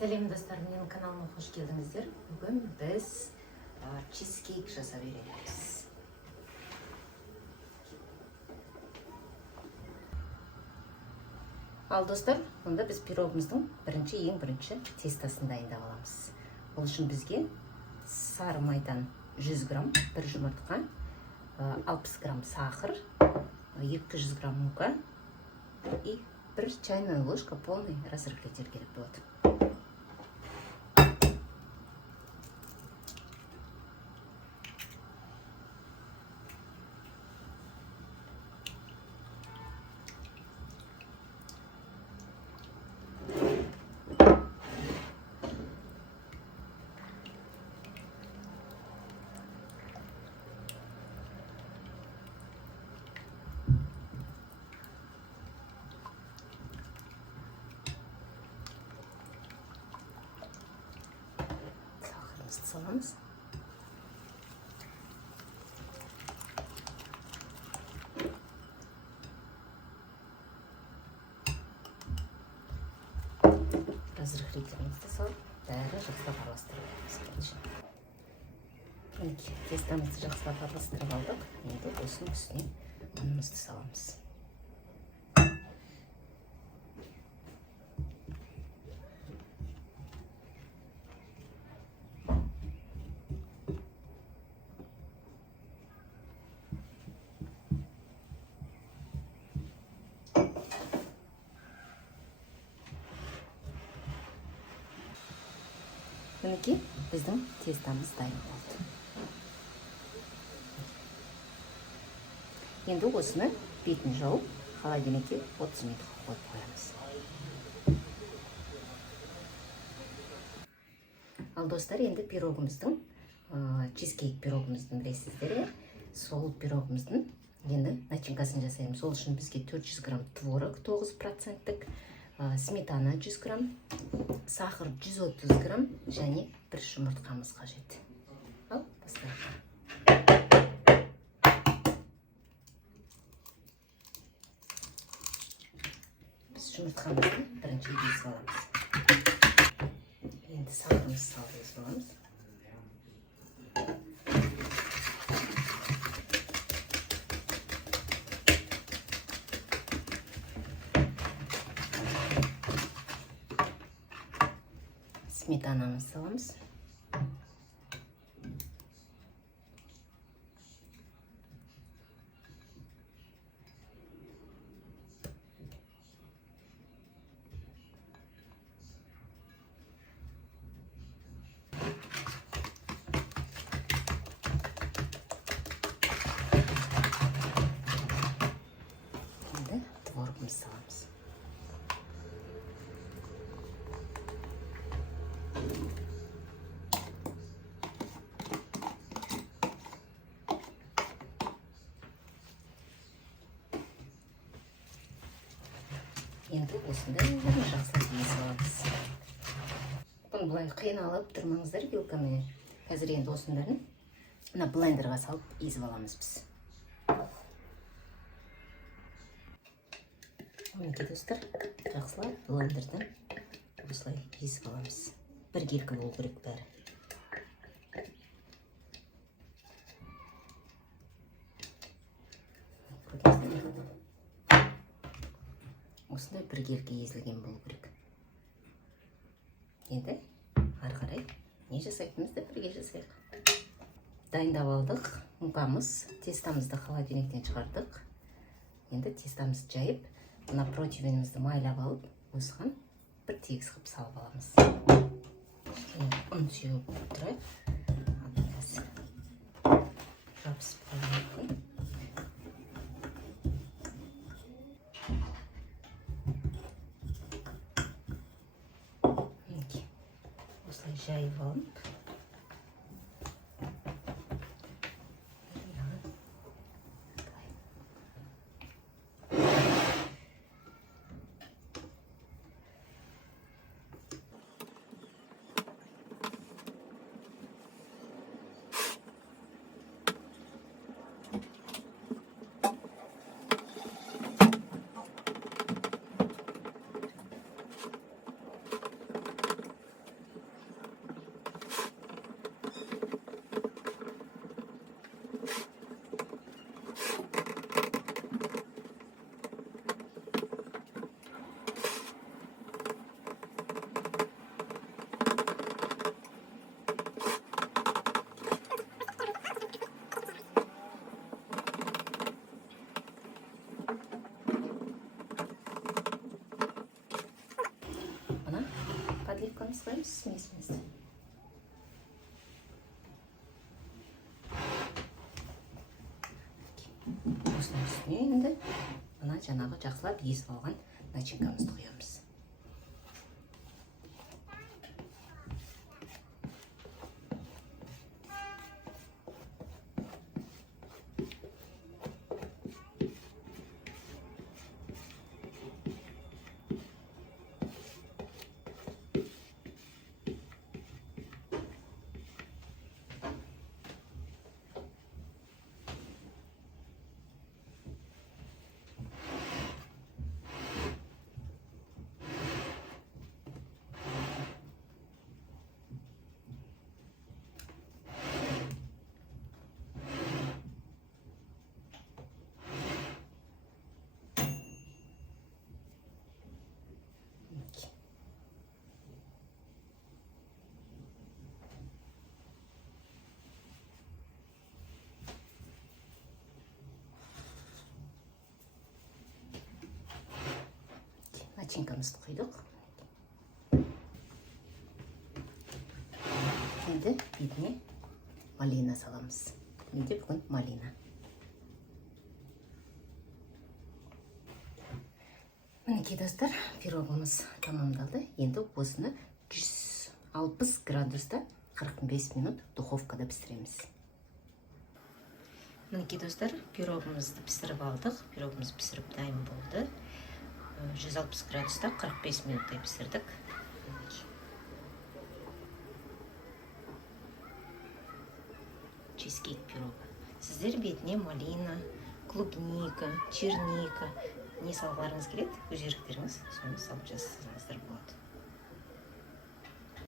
Сәлем достар, менің каналыма қош келдіңіздер. Бүгін біз чизкейк жасап үйренеміз. Ал достар, онда біз пирогымыздың ең бірінші тестасын дайындап аламыз. Ол үшін бізге сары майдан 100 грамм, бір жұмыртқа, 60 грамм сахар, 200 грамм мука и 1 чайная ложка полный разрыхлитель керек болады. Саламыз. Разрыхлителімізді салып, бәрі жақсылап араластырып аламыз. Тестамызды жақсылап араластырып алдық. Енді осының үстіне ұнымызды саламыз. Мінекей, біздің тестамыз дайын болды. Енді осыны бетін жауып, холодильникке 30 минутқа қойып қоямыз. Ал достар, енді пирогымыздың, чизкейк пирогымыздың білесіздер, сол пирогымыздың енді начинкасын жасаймыз. Ол үшін бізге 400 грамм творог 9%, сметана 100 грамм, сахар 130 грамм және 1 жұмыртқамыз қажет. Ал, бастайық. Біз жұмыртқамызды бірінші езіп аламыз. Енді сахарымызды салып езіп аламыз. Сметанамызды саламыз. Енді творогымызды саламыз. Енді осында жақсылап езіп аламыз. Бұны бұлай қиналып тұрмаңыздар вилкамен. Қазір енді осының бәрін блендерға салып езіп аламыз біз. Мінекей достар, жақсылап блендерден осылай езіп аламыз. Біркелкі болу керек бәрі. Осындай біркелкі езілген болу керек. Енді ары қарай не жасайтынымызды бірге жасайық. Дайындап алдық. Мукамыз, тестамызды холодильниктен шығардық. Енді тестамызды жайып, мына противенімізді майлап алып, осыған бір тегіс қып салып аламыз. Ұн сеуіп тұрайық. Жабысып қалған. Осылай жайып алып. тамызғаймыз смесімізді. Осының үстіне енді мына жаңағы жақсылап езіп алған начинкамызды құямыз. Начинкамызды құйдық. Енді бетіне малина саламыз. Менде бүгін малина. Мінекей достар, пирогымыз тамамдалды. Енді осыны 160 градуста 45 минут духовкада пісіреміз. Мінекей достар, пирогымызды пісіріп алдық. Пирогымыз пісіріп дайын болды. 160 градуста 45 минуттай пісірдік. Чизкейк пирогы. Сіздер бетіне малина, клубника, черника не салғыларыңыз келеді? Өз еріктеріңіз соны салып жасаңыздар.